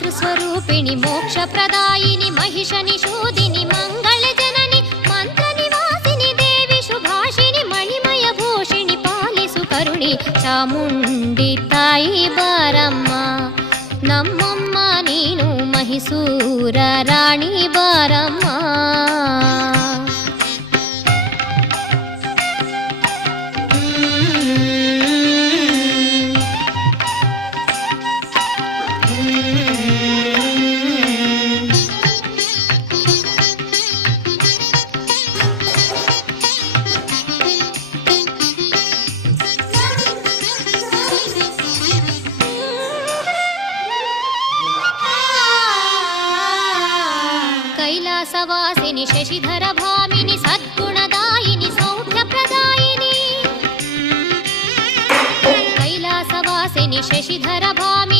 ಮಾತೃಸ್ವರೂಪಿಣಿ ಮೋಕ್ಷಪ್ರದಾಯಿನಿ ಮಹಿಷನಿಷೂದಿನಿ ಮಂಗಳಜನನಿ ಮಂತ್ರನಿವಾಸಿನಿ ದೇವಿ ಶುಭಾಷಿಣಿ ಮಣಿಮಯ ಭೂಷಿಣಿ ಪಾಲಿಸು ಕರುಣಿ ಚಾಮುಂಡಿ ತಾಯಿ ಬಾರಮ್ಮ ನಮ್ಮಮ್ಮ ನೀನು ಮಹಿಸೂರ ರಾಣಿ ಬಾರಮ್ಮ. ಕೈಲಾಸವಾಸಿನಿ ಶಶಿಧರ ಭಾಮಿನಿ ಸದ್ಗುಣದಾಯಿನಿ ಸೌಖ್ಯಪ್ರದಾಯಿನಿ ಕೈಲಾಸವಾಸಿನಿ ಶಶಿಧರ ಭಾಮಿನಿ